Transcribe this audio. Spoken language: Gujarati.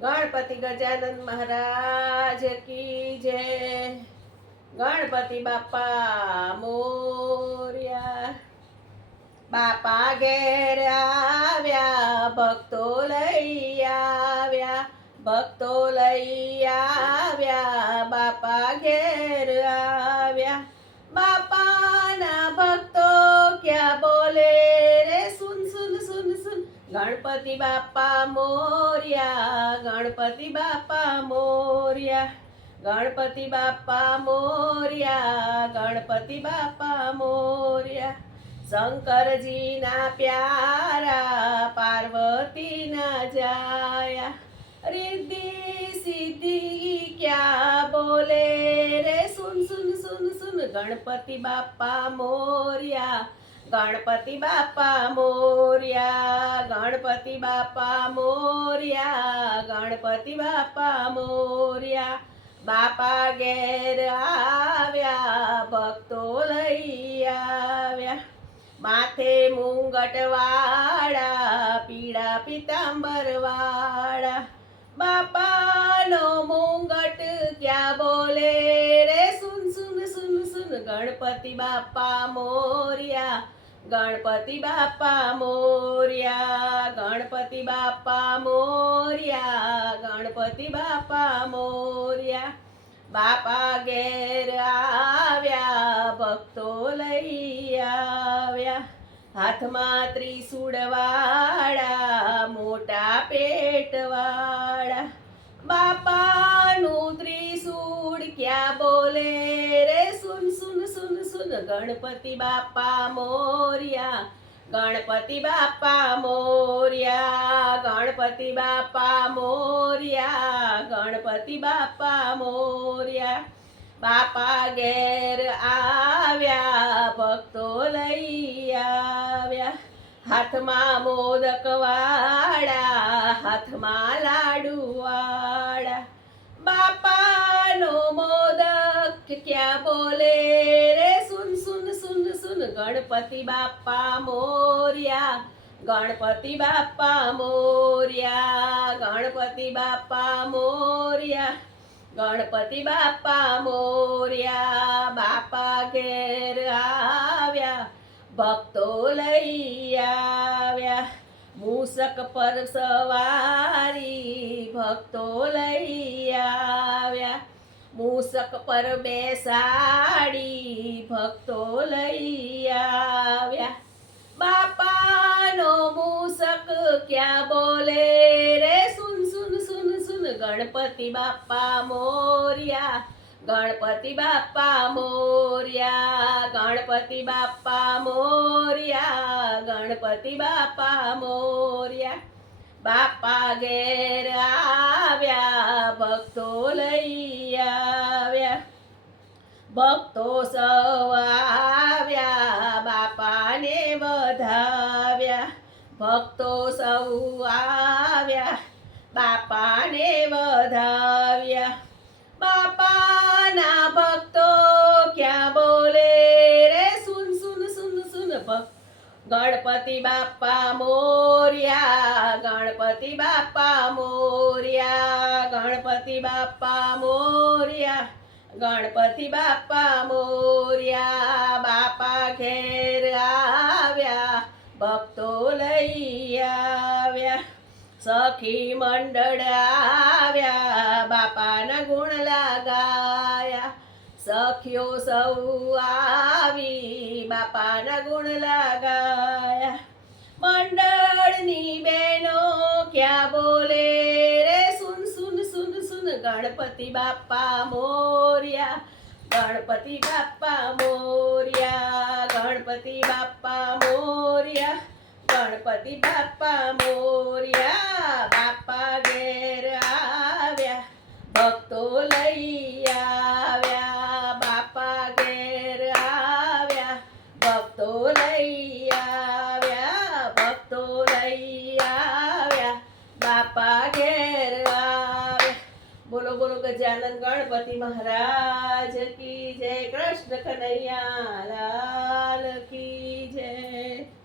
ગણપતિ ગજાનંદ મહારાજ કી જય. ગણપતિ બાપા મોર્યા. બાપા ઘેર આવ્યા, ભક્તો લઈ આવ્યા, ભક્તો લઈ આવ્યા, બાપા ઘેર આવ્યા ગણપતિ બાપા મોર્યા, ગણપતિ બાપા મોર્યા, ગણપતિ બાપા મોર્યા, ગણપતિ બાપા મોર્યા. શંકરજીના પ્યારા પાર્વતીના જાયા. રિદ્ધિ સિદ્ધિ ક્યાં બોલે રે? સુન સુન સુન સુન, ગણપતિ બાપા મોર્યા. ગણપતિ બાપા મોર્યા, ગણપતિ બાપા મોર્યા, ગણપતિ બાપા મોર્યા. બાપા ઘેર આવ્યા, ભક્તો લઈ આવ્યા. માથે મુંગટવાળા પીળા પિતાંબર વાળા. બાપાનો મુંગટ ક્યાં બોલે રે? સુન સુન સુન સુન, ગણપતિ બાપા મોર્યા. ગણપતિ બાપા મોર્યા, ગણપતિ બાપા મોર્યા, ગણપતિ બાપા મોર્યા. બાપા ઘેર આવ્યા, ભક્તો લઈ આવ્યા. હાથમાં ત્રિશૂળ મોટા પેટ વાળા ગણપતિ બાપા મોર્યા, ગણપતિ બાપા મોર્યા, ગણપતિ બાપા મોર્યા, ગણપતિ બાપા મોર્યા. બાપા ઘેર આવ્યા, ભક્તો લઈ આવ્યા. હાથમાં મોદક વાળા, હાથમાં લાડુ વાળા. બાપાનો મોદક ક્યાં બોલે? ગણપતિ બાપા મોર્યા, ગણપતિ બાપા મોર્યા, ગણપતિ બાપા મોર્યા, ગણપતિ બાપા મોર્યા, બાપા ઘેર આવ્યા, ભક્તો લઈ આવ્યા, મૂસક પર સવારી ભક્તો લઈ મૂસક પર બેસાડી ભક્તો લઈ આવ્યા. બાપાનો મૂસક ક્યાં બોલે રે? સુન સુન સુન સુન, ગણપતિ બાપા મોર્યા. ગણપતિ બાપા મોર્યા, ગણપતિ બાપા મોર્યા, ગણપતિ બાપા મોર્યા. બાપા ઘેર આવ્યા, ભક્તો લઈ ભક્તો સૌ આવ્યા બાપાને વધાવ્યા. ભક્તો સૌ આવ્યા બાપાને વધાવ્યા. બાપાના ભક્તો ક્યાં બોલે રે? સુન સુન સુન સુન ગણપતિ બાપા મોર્યા, ગણપતિ બાપા મોર્યા, ગણપતિ બાપા મોર્યા. ગણપતિ બાપા મોર્યા, બાપા ઘેર આવ્યા, ભક્તો લઈ આવ્યા, સખી મંડળ આવ્યા, બાપાના ગુણ લગાયા. સખીઓ સૌ આવી, બાપાના ગુણ લગાયા. મંડળની બહેનો ગણપતિ બાપા મોર્યા, ગણપતિ બાપા મોર્યા, ગણપતિ બાપા મોર્યા, ગણપતિ બાપા મોર્યા બાપા ઘેર આવ્યા, ભક્તો લઈ આવ્યા બાપા ઘેર આવ્યા, ભક્તો લઈ ગજાનન ગણપતિ મહારાજ કી જય કૃષ્ણ કનૈયા લાલ કી જય.